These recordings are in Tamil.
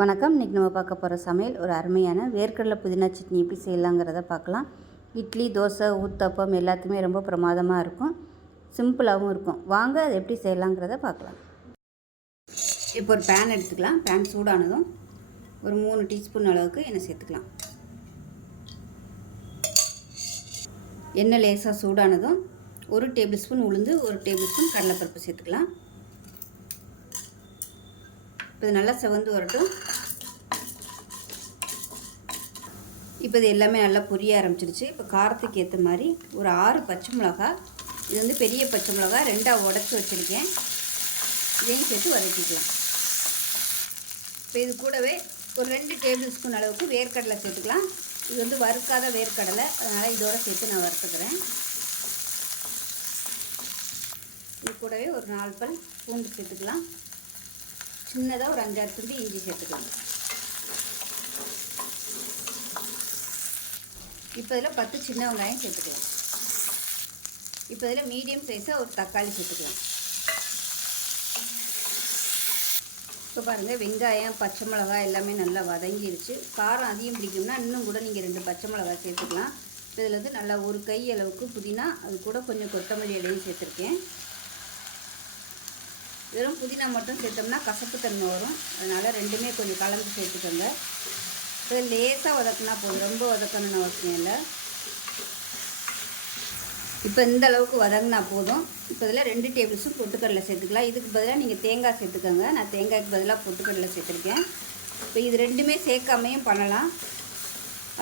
வணக்கம். இன்றைக்கி நம்ம பார்க்க போகிற சமையல் ஒரு அருமையான வேர்க்கடலை புதினா சட்னி எப்படி செய்யலாங்கிறத பார்க்கலாம். இட்லி, தோசை, ஊத்தப்பம் எல்லாத்துக்குமே ரொம்ப பிரமாதமாக இருக்கும். சிம்பிளாகவும் இருக்கும். வாங்க அது எப்படி செய்யலாங்கிறத பார்க்கலாம். இப்போ ஒரு பேன் எடுத்துக்கலாம். பேன் சூடானதும் ஒரு 3 டீஸ்பூன் அளவுக்கு எண்ணெய் சேர்த்துக்கலாம். எண்ணெய் லேசாக சூடானதும் 1 டேபிள் ஸ்பூன் உளுந்து, 1 டேபிள் ஸ்பூன் கடலைப்பருப்பு சேர்த்துக்கலாம். இப்போ இது நல்லா செவந்து வரட்டும். இப்போ இது எல்லாமே நல்லா பொரிய ஆரம்பிச்சிருச்சு. இப்போ காரத்துக்கு ஏற்ற மாதிரி ஒரு 6 பச்சை மிளகா, இது வந்து பெரிய பச்சை மிளகா 2ஆக உடச்சி வச்சுருக்கேன். இதையும் சேர்த்து வதக்கிக்கலாம். இப்போ இது கூடவே ஒரு 2 டேபிள் ஸ்பூன் அளவுக்கு வேர்க்கடலை சேர்த்துக்கலாம். இது வந்து வறுக்காத வேர்க்கடலை, அதனால் இதோடு சேர்த்து நான் வறுத்துக்கிறேன். இது கூடவே ஒரு 4 பல் பூண்டு சேர்த்துக்கலாம். சின்னதாக ஒரு 5-6 துண்டு இஞ்சி சேர்த்துக்கலாம். இப்போ இதில் 10 சின்ன வெங்காயம் சேர்த்துக்கலாம். இப்போ இதில் மீடியம் சைஸாக ஒரு தக்காளி சேர்த்துக்கலாம். இப்போ பாருங்கள், வெங்காயம், பச்சை மிளகாய் எல்லாமே நல்லா வதங்கிடுச்சு. காரம் அதிகம் பிடிக்கும்னா இன்னும் கூட நீங்கள் 2 பச்சை மிளகாய் சேர்த்துக்கலாம். இப்போ இதில் வந்து நல்லா ஒரு கை அளவுக்கு புதினா, அது கூட கொஞ்சம் கொத்தமல்லி இலையும் சேர்த்துருக்கேன். வெறும் புதினா மட்டும் சேர்த்தோம்னா கசப்பு தன்மை வரும். அதனால் ரெண்டுமே கொஞ்சம் கலந்து சேர்த்துக்கோங்க. இப்போ லேசாக வதக்குனா போதும், ரொம்ப வதக்கணும்னு அவசியம் இல்லை. இப்போ இந்த அளவுக்கு வதங்கினா போதும். இப்போ இதில் 2 டேபிள் ஸ்பூன் பொட்டுக்கடலை சேர்த்துக்கலாம். இதுக்கு பதிலாக நீங்கள் தேங்காய் சேர்த்துக்கோங்க. நான் தேங்காய்க்கு பதிலாக பொட்டுக்கடலை சேர்த்துருக்கேன். இப்போ இது ரெண்டுமே சேர்க்காமையும் பண்ணலாம்,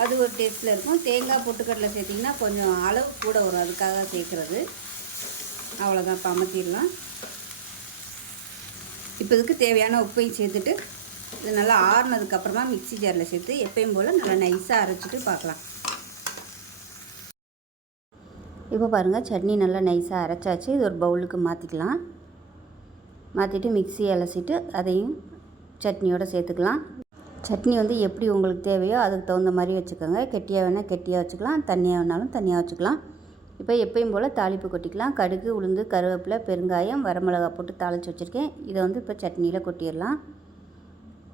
அது ஒரு டேஸ்ட்டில் இருக்கும். தேங்காய் பொட்டுக்கடலை சேர்த்திங்கன்னா கொஞ்சம் அளவு கூட வரும், அதுக்காக சேர்க்குறது. அவ்வளோதான், இப்போ அமர்த்திடலாம். இப்போ இதுக்கு தேவையான உப்பையும் சேர்த்துட்டு இது நல்லா ஆறுனதுக்கப்புறமா மிக்ஸி ஜாரில் சேர்த்து எப்பயும் போல் நல்லா நைஸாக அரைச்சிட்டு பார்க்கலாம். இப்போ பாருங்கள், சட்னி நல்லா நைஸாக அரைச்சாச்சு. இது ஒரு பவுலுக்கு மாற்றிக்கலாம். மாற்றிட்டு மிக்ஸியை அலசிட்டு அதையும் சட்னியோடு சேர்த்துக்கலாம். சட்னி வந்து எப்படி உங்களுக்கு தேவையோ அதுக்கு தகுந்த மாதிரி வச்சுக்கோங்க. கெட்டியாக வேணால் கெட்டியாக வச்சுக்கலாம், தண்ணியாக வேணாலும் தண்ணியாக வச்சுக்கலாம். இப்போ எப்பயும் போல் தாளிப்பு கொட்டிக்கலாம். கடுகு, உளுந்து, கருவேப்பிலை, பெருங்காயம், வரமிளகா போட்டு தாளித்து வச்சுருக்கேன். இதை வந்து இப்போ சட்னியில் கொட்டிடலாம்.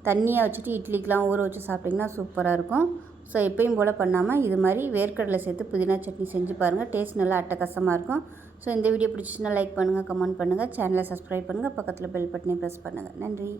தண்ணியாக வச்சுட்டு இட்லிக்கெலாம் ஊற வச்சு சாப்பிட்டிங்கன்னா சூப்பராக இருக்கும். ஸோ எப்பயும் போல் பண்ணாமல் இது மாதிரி வேர்க்கடலை சேர்த்து புதினா சட்னி செஞ்சு பாருங்கள். டேஸ்ட் நல்லா அட்டகாசமாக இருக்கும். ஸோ இந்த வீடியோ பிடிச்சிச்சுன்னா லைக் பண்ணுங்கள், கமெண்ட் பண்ணுங்கள், சேனலை சப்ஸ்கிரைப் பண்ணுங்கள், பக்கத்தில் பெல் பட்டனை ப்ரெஸ் பண்ணுங்கள். நன்றி.